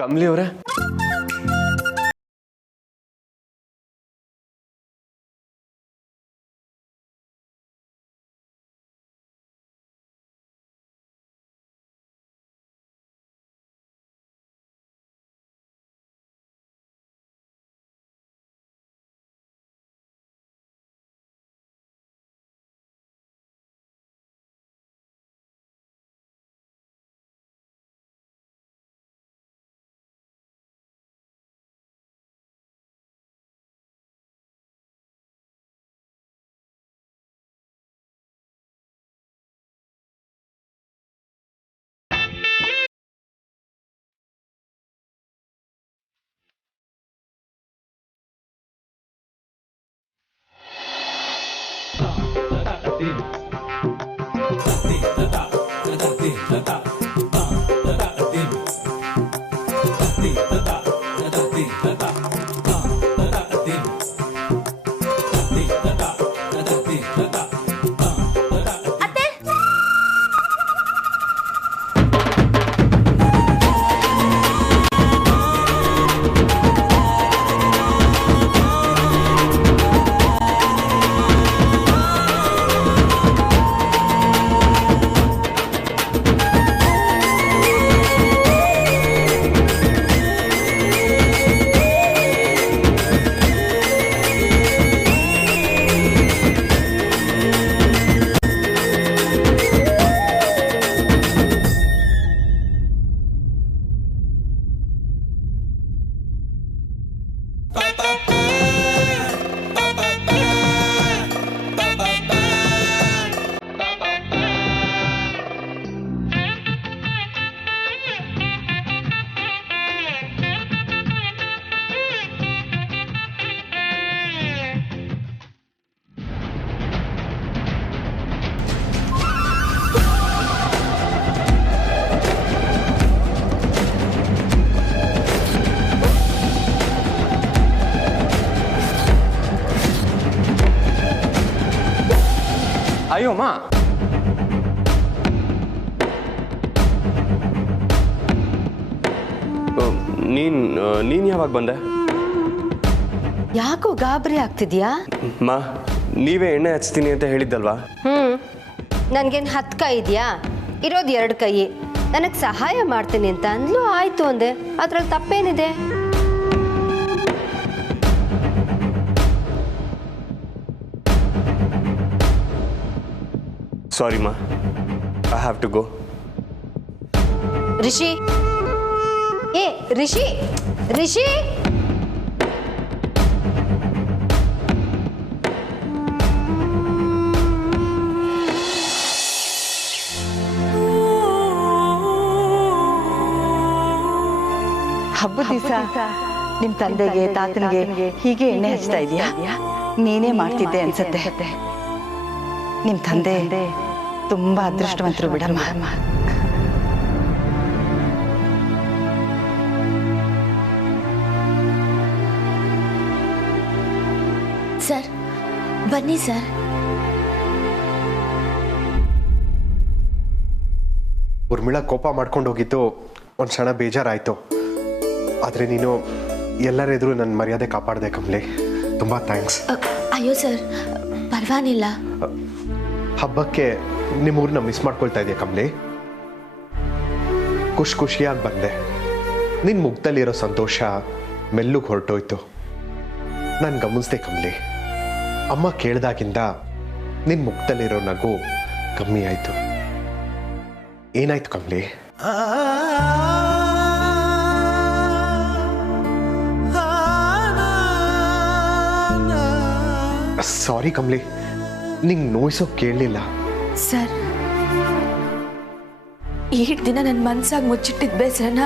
ಕಮಲಿ ಅವರೇ, ಅಯ್ಯೋ ಅಮ್ಮ, ನೀನ್ ಯಾವಾಗ ಬಂದೆ? ಯಾಕೋ ಗಾಬರಿ ಆಗ್ತಿದ್ಯಾ? ಮಾ, ನೀವೇ ಎಣ್ಣೆ ಹಚ್ತೀನಿ ಅಂತ ಹೇಳಿದ್ದಲ್ವಾ? ನನ್ಗೇನು 10 ಕೈ ಇದೆಯಾ? ಇರೋದು 2 ಕೈ. ನನಗೆ ಸಹಾಯ ಮಾಡ್ತೀನಿ ಅಂತ ಅಂದ್ಲು, ಆಯ್ತು ಅಂದೆ. ಅದ್ರಲ್ಲಿ ತಪ್ಪೇನಿದೆ? ಸಾರಿ ಮಾ, I have to go. Rishi, ಏ ರಿಷಿ, ರಿಷಿ, ಹಬ್ಬದ ದಿವಸ ನಿಮ್ ತಂದೆಗೆ ತಾತನಿಗೆ ಹೀಗೆ ಎಣ್ಣೆ ಹಚ್ತಾ ಇದೀಯಾ? ನೀನೇ ಮಾಡ್ತಿದ್ದೆ ಅನ್ಸತ್ತೆ. ನಿಮ್ ತಂದೆ ತುಂಬಾ ಅದೃಷ್ಟವಂತರು ಬಿಡಮ್ಮ. ಸರ್ ಬನ್ನಿ ಸರ್. ಉರ್ಮಿಳಾ ಕೋಪ ಮಾಡ್ಕೊಂಡು ಹೋಗಿದ್ದು ಒಂದು ಕ್ಷಣ ಬೇಜಾರಾಯಿತು. ಆದರೆ ನೀನು ಎಲ್ಲರೆದುರು ನನ್ನ ಮರ್ಯಾದೆ ಕಾಪಾಡಿದೆ ಕಮಲಿ. ತುಂಬ ಥ್ಯಾಂಕ್ಸ್. ಅಯ್ಯೋ ಸರ್, ಪರವಾಗಿಲ್ಲ. ಹಬ್ಬಕ್ಕೆ ನಿಮ್ಮೂರನ್ನ ಮಿಸ್ ಮಾಡ್ಕೊಳ್ತಾ ಇದೆಯಾ ಕಮಲಿ? ಖುಷಿಯಾಗಿ ಬಂದೆ. ನಿನ್ನ ಮುಖದಲ್ಲಿರೋ ಸಂತೋಷ ಮೆಲ್ಲುಗೆ ಹೊರಟೋಯ್ತು. ನಾನು ಗಮನಿಸ್ದೆ ಕಮಲಿ. ಅಮ್ಮ ಕೇಳಿದಾಗಿಂದ ನಿನ್ನ ಮುಖದಲ್ಲಿರೋ ನಗು ಕಮ್ಮಿ ಆಯಿತು. ಏನಾಯ್ತು ಕಮಲಿ? ಸಾರಿ ಕಮಲಿ, ನಿಂಗೆ ನೋಯಿಸೋ ಕೇಳಲಿಲ್ಲ. ಸರ್, ಈ ದಿನ ನನ್ನ ಮನ್ಸಾಗಿ ಮುಚ್ಚಿಟ್ಟಿದ್ದ ಬೇಸರನ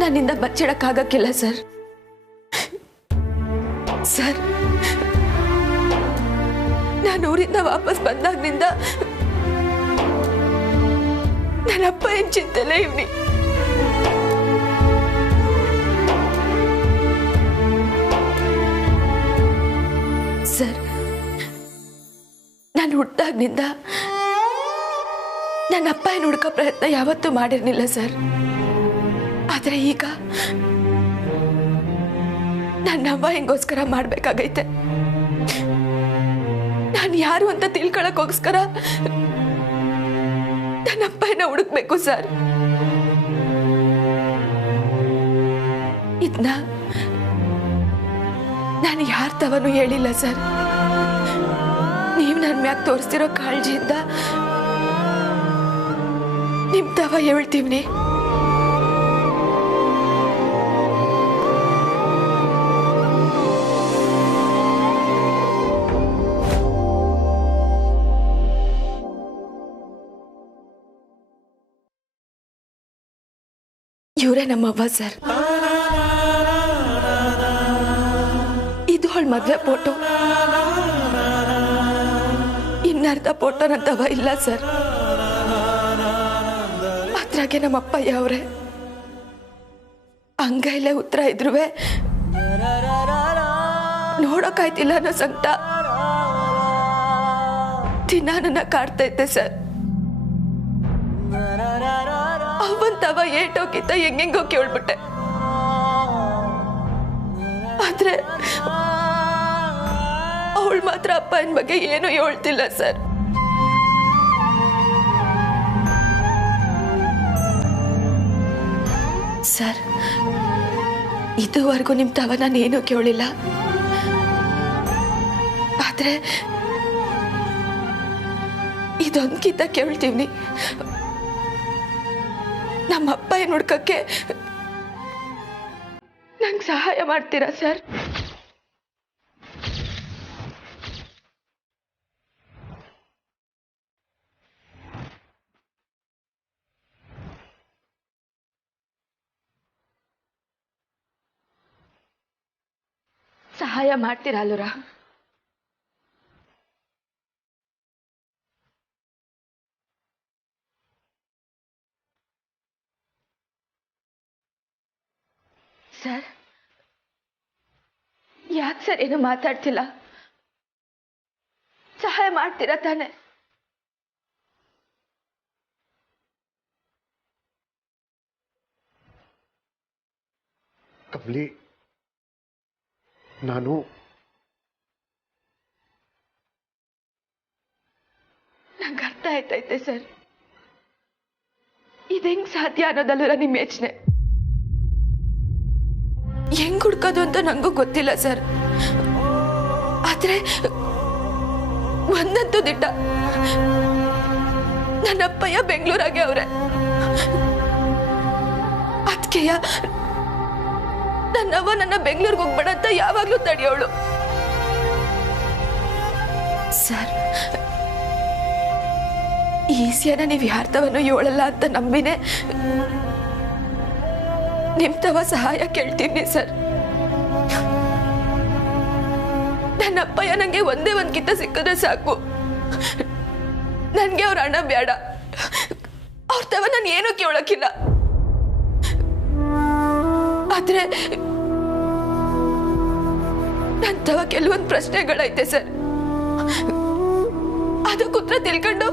ನನ್ನಿಂದ ಬಚ್ಚಿಡಕ್ಕಾಗಕ್ಕಿಲ್ಲ ಸರ್. ಸರ್, ನಾನು ಊರಿಂದ ವಾಪಸ್ ಬಂದಾಗಿನಿಂದ ನನ್ನ ಅಪ್ಪ ಏನ್ ಚಿಂತೆಲೇ ಇವ್ನಿ. ಸರ್, ನಾನು ಹುಟ್ಟಾಗಿನಿಂದ ನನ್ನ ಅಪ್ಪ ಹುಡುಕೋ ಪ್ರಯತ್ನ ಯಾವತ್ತೂ ಮಾಡಿರ್ಲಿಲ್ಲ ಸರ್. ಆದ್ರೆ ಈಗ ನನ್ನವ್ವ ಹೆಂಗೋಸ್ಕರ ಮಾಡ್ಬೇಕಾಗೈತೆ. ನಾನು ಯಾರು ಅಂತ ತಿಳ್ಕೊಳಕ್ಕೋಸ್ಕರ ನನ್ನಪ್ಪನ ಹುಡುಕ್ಬೇಕು ಸರ್. ಇದನ್ನ ನಾನು ಯಾರ ತವನು ಹೇಳಿಲ್ಲ ಸರ್. ನೀವು ನನ್ನ ಮ್ಯಾಗ ತೋರಿಸ್ತಿರೋ ಕಾಳಜಿಯಿಂದ ನಿಮ್ ತವ ಹೇಳ್ತೀವಿ. ಇವರೇ ನಮ್ಮವ್ವ ಸರ್. ಇದು ಅವಳ ಮದ್ವೆ ಫೋಟೋ. ಇನ್ನರ್ಧ ಫೋಟೋ ನಂತವ ಇಲ್ಲ ಸರ್. ಅದ್ರಾಗೆ ನಮ್ಮಪ್ಪಯ್ಯ ಅವ್ರೆ ಅಂಗೈಲೆ ಉತ್ತರ ಇದ್ರುವೆ ನೋಡೋಕಾಯ್ತಿಲ್ಲ ಅನ್ನೋ ಸಂಕಟ ದಿನ ನನ್ನ ಕಾಡ್ತೈತೆ ಸರ್. ಅವತ್ತವ ಏಟೋಕಿತ್ತ ಹೆಂಗೆಂಗೋ ಕೇಳ್ಬಿಟ್ಟೆ. ಆದ್ರೆ ಅವಳು ಮಾತ್ರ ಅಪ್ಪನ ಬಗ್ಗೆ ಏನು ಹೇಳ್ತಿಲ್ಲ ಸರ್. ಸರ್, ಇದುವರೆಗೂ ನಿಮ್ ತವ ನಾನೇನು ಕೇಳಿಲ್ಲ. ಆದ್ರೆ ಇದೊಂದ್ಕಿಂತ ಕೇಳ್ತೀವಿ. ನಮ್ಮ ಅಪ್ಪ ಏನ್ ಹುಡ್ಕಕ್ಕೆ ನಂಗೆ ಸಹಾಯ ಮಾಡ್ತೀರಾ ಸರ್? ಸಹಾಯ ಮಾಡ್ತೀರಾ ಅಲ್ಲೂರ? ಸರ್, ಯಾಕೆ ಸರ್ ಏನು ಮಾತಾಡ್ತಿಲ್ಲ? ಸಹಾಯ ಮಾಡ್ತೀರಾ ತಾನೆ? ಕಮಲಿ, ನಾನು ನಂಗೆ ಅರ್ಥ ಆಯ್ತೈತೆ ಸರ್. ಇದೆಂಗ್ ಸಾಧ್ಯ ಅನ್ನೋದಲ್ಲ ನಿಮ್ಮ ಯೋಚನೆ. ಹೆಂಗ್ ಹುಡ್ಕೋದು ಅಂತ ನಂಗೂ ಗೊತ್ತಿಲ್ಲ ಸರ್. ಆದ್ರೆ ಒಂದಂತೂ ದಿಟ್ಟ, ನನ್ನಪ್ಪಯ್ಯ ಬೆಂಗಳೂರಾಗೆ ಅವ್ರೆ. ಅದಕ್ಕೆಯ ನನ್ನವ್ವ ನನ್ನ ಬೆಂಗಳೂರಿಗೆ ಹೋಗ್ಬೇಡ ಅಂತ ಯಾವಾಗ್ಲೂ ತಡೆಯೋಳು. ಸರ್, ಈ ವಿಷಯನ ನೀವು ಯಾರ್ತವನು ಹೇಳಲ್ಲ ಅಂತ ನಂಬಿನೇ ನಿಮ್ ತವ ಸಹಾಯ ಕೇಳ್ತೀನಿ ಸರ್. ನನ್ನಪ್ಪಯ್ಯ ನಂಗೆ ಒಂದೇ ಒಂದ್ಕಿಂತ ಸಿಕ್ಕಿದ್ರೆ ಸಾಕು. ನನ್ಗೆ ಅವ್ರ ಹಣ ಬೇಡ. ಅವ್ರ ತವ ನಾನು ಏನೂ ಕೇಳಕ್ಕಿಲ್ಲ. ಆದ್ರೆ ನನ್ ತವ ಕೆಲವೊಂದು ಪ್ರಶ್ನೆಗಳೈತೆ ಸರ್. ಅದಕ್ಕೆ ಉತ್ತರ ತಿಳ್ಕೊಂಡು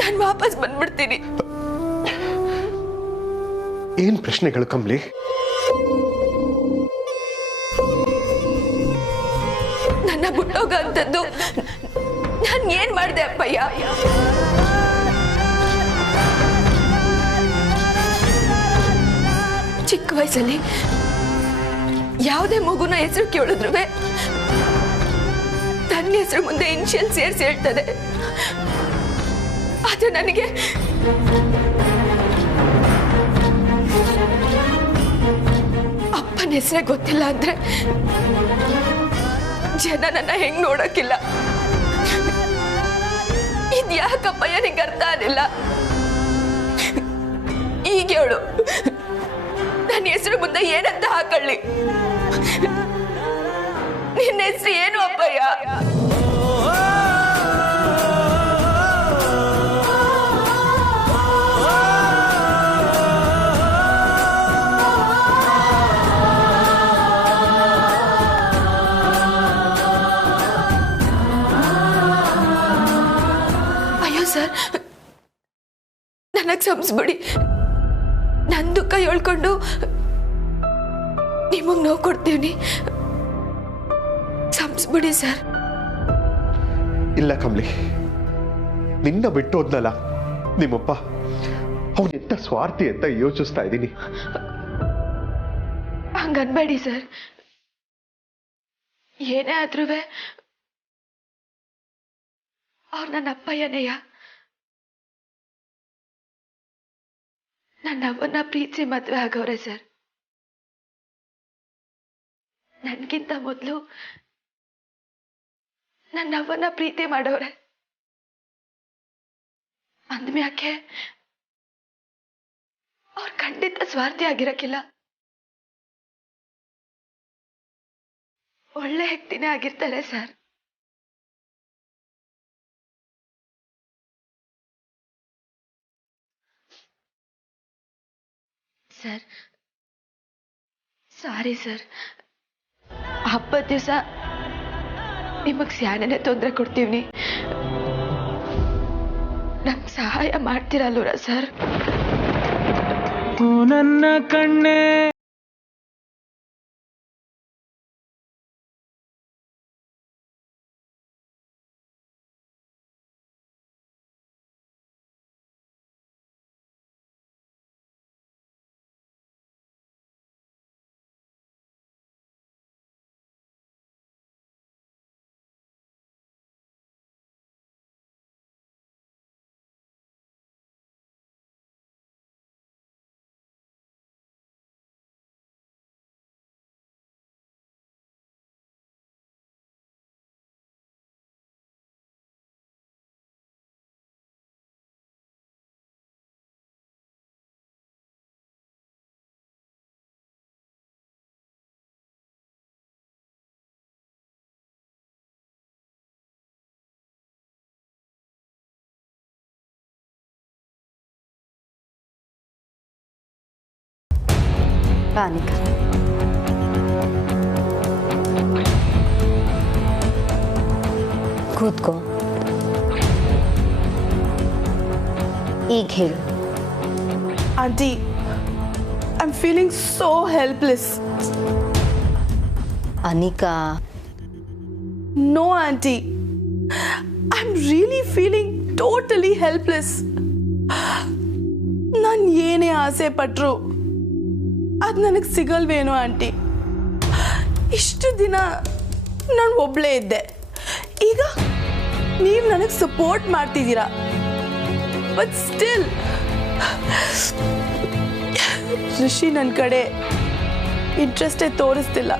ನಾನು ವಾಪಸ್ ಬಂದ್ಬಿಡ್ತೀನಿ. ಏನ್ ಪ್ರಶ್ನೆಗಳು ಕಮಲಿ? ನನ್ನ ಬಿಟ್ಟೋಗ ಅಂತದ್ದು ನಾನು ಏನ್ ಮಾಡಿದೆ ಅಪ್ಪಯ್ಯ? ಚಿಕ್ಕ ವಯಸ್ಸಲ್ಲಿ ಯಾವುದೇ ಮಗುನ ಹೆಸರು ಕೇಳಿದ್ರು ತನ್ನ ಹೆಸರು ಮುಂದೆ ಇನ್ಶಿಯಲ್ ಸೇರಿಸಿ ಹೇಳ್ತದೆ. ಆದ್ರೆ ನನಗೆ ಅಪ್ಪನ ಹೆಸರೇ ಗೊತ್ತಿಲ್ಲ ಅಂದ್ರೆ ಜನ ನನ್ನ ಹೆಂಗ್ ನೋಡಕ್ಕಿಲ್ಲ. ಇದ್ಯಾಕಪ್ಪಯ್ಯ ನಿಂಗೆ ಅರ್ಥ ಆಗಿಲ್ಲ? ಈಗ ಹೇಳು, ನನ್ನ ಹೆಸರು ಮುಂದೆ ಏನಂತ ಹಾಕೊಳ್ಳಿ? ನಿನ್ನ ಹೆಸರು ಏನು ಅಪ್ಪಯ್ಯ? ಅಯ್ಯೋ ಸರ್, ನನಗೆ ಸಂಸ್ಬಿಡಿ. ನನ್ನ ದುಃಖ ಹೇಳ್ಕೊಂಡು ನಿಮಗೆ ನೋವು ಕೊಡ್ತೀವಿ. ಸಂಸ್ಬಿಡಿ ಸರ್. ಇಲ್ಲ ಕಮಲಿ, ನಿನ್ನ ಬಿಟ್ಟು ಹೋದ್ನಲ್ಲ ನಿಮ್ಮಪ್ಪ, ಅವನು ಎಂತ ಸ್ವಾರ್ಥಿ ಅಂತ ಯೋಚಿಸ್ತಾ ಇದ್ದೀನಿ. ಹಂಗನ್ಬೇಡಿ ಸರ್. ಏನೇ ಆದ್ರೂ ಅವ್ರು ನನ್ನ ಅಪ್ಪಯ್ಯನೆಯ. ನನ್ನ ಅವ್ವನ್ನ ಪ್ರೀತಿ ಮದ್ವೆ ಆಗವ್ರೆ ಸರ್. ನನ್ಗಿಂತ ಮೊದಲು ನನ್ನ ಅವ್ವನ್ನ ಪ್ರೀತಿ ಮಾಡವ್ರೆ. ಅಂದ್ಮ್ಯಾಕೆ ಅವ್ರು ಖಂಡಿತ ಸ್ವಾರ್ಥಿ ಆಗಿರಕ್ಕಿಲ್ಲ. ಒಳ್ಳೆ ವ್ಯಕ್ತಿನೇ ಆಗಿರ್ತಾರೆ ಸರ್. Sir sorry sir. ಹಬ್ಬದ ದಿವಸ ನಿಮಗ್ ಸ್ಯಾನೇ ತೊಂದರೆ ಕೊಡ್ತೀವಿ. ನಮ್ಗೆ ಸಹಾಯ ಮಾಡ್ತೀರಲ್ವರ ಸರ್? ನನ್ನ ಕಣ್ಣೆ ಅನಿಕಾ, ಕೂತ್ಕೋ. ಈಗ ಹೇಳು. Auntie, I'm feeling so helpless. Anika, No, Auntie. I'm really feeling totally helpless. ನಾನು ಏನೇ ಆಸೆ ಪಟ್ಟರು ಅದು ನನಗೆ ಸಿಗಲ್ವೇನೋ ಆಂಟಿ. ಇಷ್ಟು ದಿನ ನಾನು ಒಬ್ಬಳೇ ಇದ್ದೆ. ಈಗ ನೀವು ನನಗೆ ಸಪೋರ್ಟ್ ಮಾಡ್ತಿದ್ದೀರಾ. ಬಟ್ ಸ್ಟಿಲ್ ಋಷಿ ನನ್ನ ಕಡೆ ಇಂಟ್ರೆಸ್ಟೇ ತೋರಿಸ್ತಿಲ್ಲ.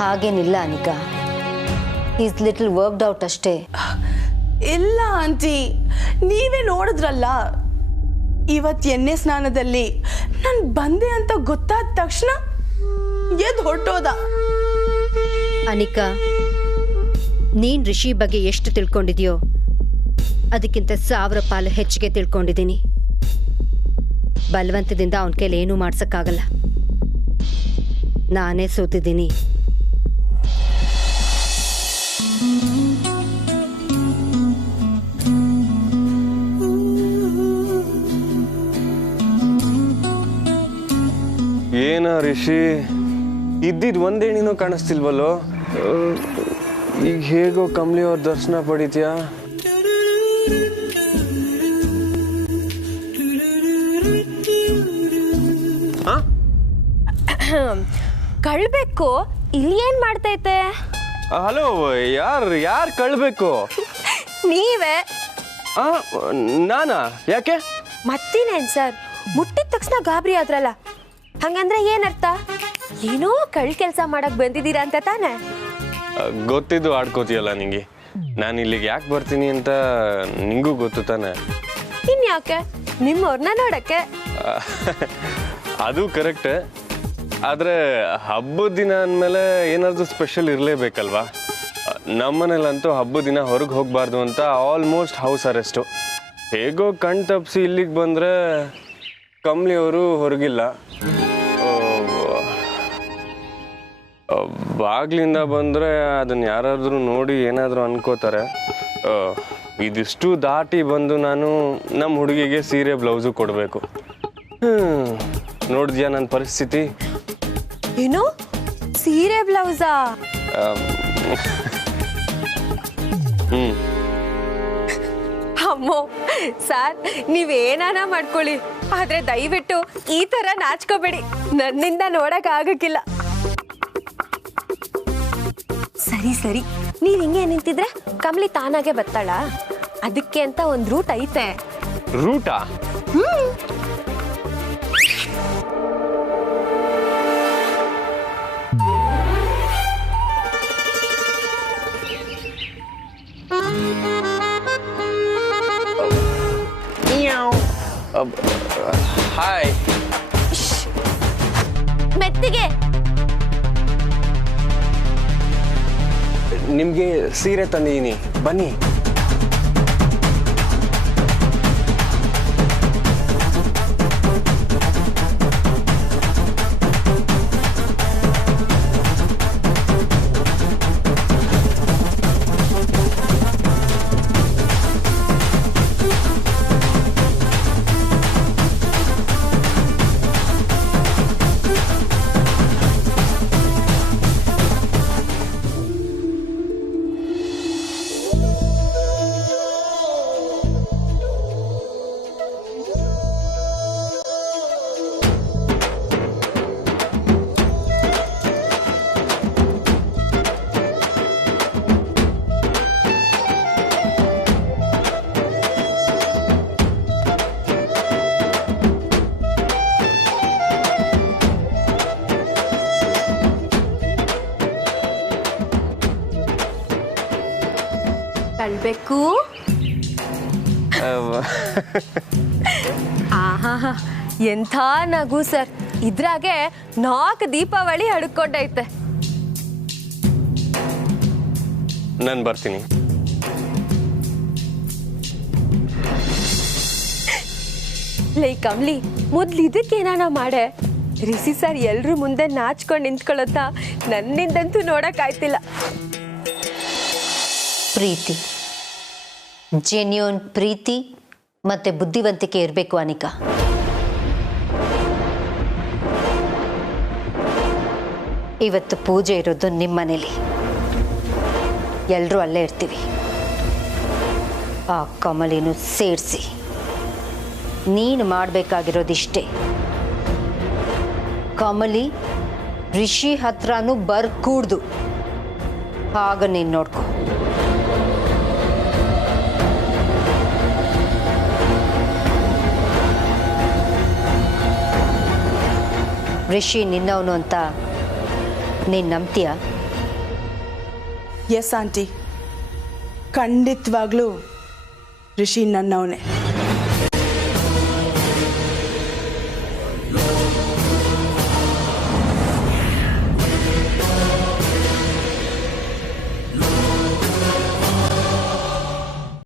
ಹಾಗೇನಿಲ್ಲ Anika, is little worked out ಅಷ್ಟೇ. ಇಲ್ಲ ಆಂಟಿ, ನೀವೇ ನೋಡಿದ್ರಲ್ಲ ಇವತ್ತು ಎಣ್ಣೆ ಸ್ನಾನದಲ್ಲಿ ನಾನು ಬಂದೆ ಅಂತ ಗೊತ್ತಾದ ತಕ್ಷಣ ಎದ್ದು ಹೊರಟೋದ. ಅನಿಕಾ, ನೀನ್ ಋಷಿ ಬಗ್ಗೆ ಎಷ್ಟು ತಿಳ್ಕೊಂಡಿದ್ಯೋ ಅದಕ್ಕಿಂತ 1000 ಪಾಲು ಹೆಚ್ಚಿಗೆ ತಿಳ್ಕೊಂಡಿದ್ದೀನಿ. ಬಲವಂತದಿಂದ ಅವನ ಕೈಲಿ ಏನೂ ಮಾಡ್ಸಕ್ಕಾಗಲ್ಲ. ನಾನೇ ಸೋತಿದ್ದೀನಿ. ಏನ ರಿಷಿ, ಇದ್ದಿದ್ದು ಒಂದೇಣಿನೂ ಕಾಣಿಸ್ತಿಲ್ವಲ್ಲೋ? ಈಗ ಹೇಗೋ ಕಮಲಿ ಅವ್ರ ದರ್ಶನ ಪಡಿತೀಯಾ? ಕಳ್ಬೇಕು ಇಲ್ಲಿ ಏನ್ ಮಾಡ್ತೈತೆ? ಹಲೋ, ಯಾರು ಕಳ್ಬೇಕು? ನೀವೇ. ನಾನಾ? ಯಾಕೆ? ಮತ್ತಿನೇನ್ ಸರ್, ಮುಟ್ಟಿದ ತಕ್ಷಣ ಗಾಬರಿ ಆದ್ರಲ್ಲ, ಹಂಗಂದ್ರೆ ಏನರ್ಥ? ಏನೋ ಕಳ್ ಕೆಲಸ ಮಾಡಕ್ ಬಂದಿದ್ದೀರಾ ಅಂತ ತಾನೆ? ಗೊತ್ತಿದ್ದು ಆಡ್ಕೋತೀಯಲ್ಲ ನಿಂಗೆ. ನಾನು ಇಲ್ಲಿಗೆ ಯಾಕೆ ಬರ್ತೀನಿ ಅಂತ ನಿಂಗೂ ಗೊತ್ತು ತಾನೆ? ಇನ್ಯಾಕೆ? ನಿಮ್ಮವ್ರನ್ನ ನೋಡಕ್ಕೆ. ಅದು ಕರೆಕ್ಟ್. ಆದರೆ ಹಬ್ಬದ ದಿನ ಅಂದಮೇಲೆ ಏನಾದರೂ ಸ್ಪೆಷಲ್ ಇರಲೇಬೇಕಲ್ವಾ? ನಮ್ಮನೇಲಂತೂ ಹಬ್ಬದ ದಿನ ಹೊರಗೆ ಹೋಗಬಾರ್ದು ಅಂತ ಆಲ್ಮೋಸ್ಟ್ ಹೌಸ್ ಅರೆಸ್ಟು. ಹೇಗೋ ಕಣ್ ತಪ್ಪಿಸಿ ಇಲ್ಲಿಗೆ ಬಂದರೆ ಕಮಲಿ ಅವರು ಹೊರಗಿಲ್ಲ. ಬಾಗ್ಲಿಂದ ಬಂದರೆ ಅದನ್ನು ಯಾರಾದರೂ ನೋಡಿ ಏನಾದರೂ ಅನ್ಕೋತಾರೆ. ಇದಿಷ್ಟು ದಾಟಿ ಬಂದು ನಾನು ನಮ್ಮ ಹುಡುಗಿಗೆ ಸೀರೆ ಬ್ಲೌಸು ಕೊಡಬೇಕು. ನೋಡಿದ್ಯಾ ನನ್ನ ಪರಿಸ್ಥಿತಿ? ಏನು ಸೀರೆ ಬ್ಲೌಸಾ? ಅಮ್ಮೋ ಸರ್, ನೀವೇನಾನ ಮಾಡ್ಕೊಳ್ಳಿ, ಆದ್ರೆ ದಯವಿಟ್ಟು ಈ ತರ ನಾಚ್ಕೋಬೇಡಿ, ನನ್ನಿಂದ ನೋಡಕ್ ಆಗಕ್ಕಿಲ್ಲ. ಸರಿ ಸರಿ, ನೀವ್ ಹಿಂಗೆ ನಿಂತಿದ್ರೆ ಕಮಲಿ ತಾನಾಗೆ ಬತ್ತಾಳ, ಅದಕ್ಕೆ ಅಂತ ಒಂದ್ ರೂಟ್ ಐತೆ. ರೂಟಾ? ಹಾಯ್. ಮೆತ್ತಿಗೆ ನಿಮ್ಗೆ ಸೀರೆ ತಂದಿದ್ದೀನಿ, ಬನ್ನಿ. ಕಳ್ಬೇಕು. ಆಹಾ, ಎಂಥ ನಗು ಸರ್, ಇದ್ರಾಗೆ 4 ದೀಪಾವಳಿ ಹಡ್ಕೊಂಡೈತೆ. ನಾನು ಬರ್ತೀನಿ. ಲೈ ಕಮ್ಲಿ, ಮೊದ್ಲು ಇದಕ್ಕೇನಾನ ಮಾಡೆ. ರಿಷಿ ಸರ್ ಎಲ್ರು ಮುಂದೆ ನಾಚ್ಕೊಂಡು ನಿಂತ್ಕೊಳ್ಳೋತ್ತ ನನ್ನಿಂದಂತೂ ನೋಡಕ್ಕಾಯ್ತಿಲ್ಲ. ಪ್ರೀತಿ, ಜೆನ್ಯೂನ್ ಪ್ರೀತಿ ಮತ್ತೆ ಬುದ್ಧಿವಂತಿಕೆ ಇರಬೇಕು ಅನಿಕಾ. ಇವತ್ತು ಪೂಜೆ ಇರೋದು ನಿಮ್ಮ ಮನೇಲಿ, ಎಲ್ಲರೂ ಅಲ್ಲೇ ಇರ್ತೀವಿ. ಆ ಕಮಲಿನೂ ಸೇರಿಸಿ ನೀನು ಮಾಡಬೇಕಾಗಿರೋದಿಷ್ಟೇ. ಕಮಲಿ ರಿಷಿ ಹತ್ರನೂ ಬರ್ಕೂಡ್ದು, ಆಗ ನೀನು ನೋಡ್ಕೊ. ರಿಷಿ ನಿನ್ನವನು ಅಂತ ನೀನು ನಂಬ್ತೀಯ? ಎಸ್ ಆಂಟಿ, ಖಂಡಿತವಾಗ್ಲೂ ರಿಷಿ ನನ್ನವನೇ.